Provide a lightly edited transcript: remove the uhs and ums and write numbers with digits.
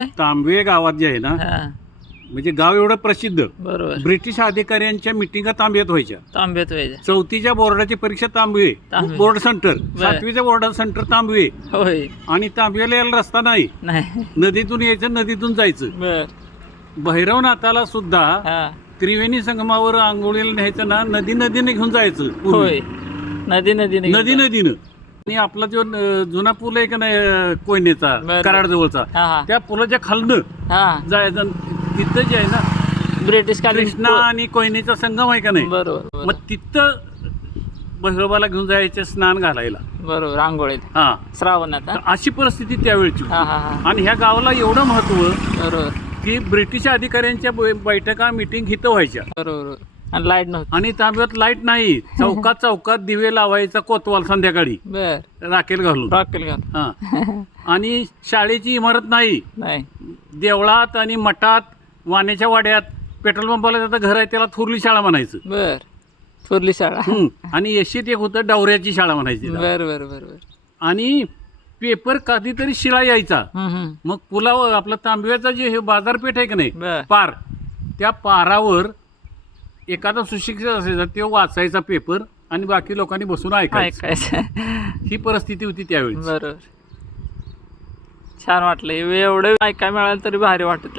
तांबवे गावात जे आहे ना, हा म्हणजे गाव एवढं प्रसिद्ध. बरोबर. ब्रिटिश अधिकाऱ्यांच्या मिटिंगा तांबव्यात व्हायच्या. तांब्यात व्हायचं. 4थीच्या बोर्डाची परीक्षा तांबवे, तांबवे. Board centre. 7वीच्या बोर्ड सेंटर तांबवे. होय. आणि तांबव्याला यायला रस्ता नाही, नाही. नदीतून यायचं, नदीतून जायचं. बर. भैरवनाथाला सुद्धा हा त्रिवेणी संगमावर आंघोळीला न्यायचं ना, नदीने घेऊन जायचं पूर्वी. होय. नदीनं नदीनं. आणि आपला जो जुना पूल आहे का नाही कोयनेचा, बरं. कराड जवळचा, हा हा त्या पुलाच्या खालनं हा जायचं. तिथं जे आहे ना, ब्रिटिश कालीन कृष्णा आणि कोयनेचा संगम आहे का नाही, बरोबर मग तिथं भैरवाला घेऊन जायचे स्नान घालायला. बरोबर. आंघोळीत हा, श्रावणात. तर अशी परिस्थिती त्यावेळची होती. हा हा हा आणि ह्या गावाला एवढं महत्व बरोबर की ब्रिटिश अधिकाऱ्यांच्या बैठका मिटिंग इथं व्हायच्या. बरोबर. आणि लाईट नव्हती. आणि तांब्यात लाईट नाही, चौकात दिवे लावायचा कोतवाल संध्याकाळी बर. राखेल घालून. रॉकेल घाल. हा. आणि शाळेची इमारत नाही, नाही. देवळात आणि मठात, वाण्याच्या वाड्यात, पेट्रोल पंपाला त्याचं घर आहे त्याला थोरली शाळा म्हणायचं. बर. थोरली शाळा. आणि येशीत एक होतं डावऱ्याची शाळा म्हणायची. बर बर बर बर. आणि पेपर कधीतरी शिळा यायचा. मग पुलावर आपला तांबव्याचा जे हे बाजारपेठ आहे की नाही, बर. पार, त्या पारावर एखादा सुशिक्षित असायचा, तो वाचायचा पेपर आणि बाकी लोकांनी बसून ऐकायचं. ही परिस्थिती होती त्यावेळी. बरोबर. छान वाटलं एवढं ऐकायला मिळालं तरी भारी वाटत.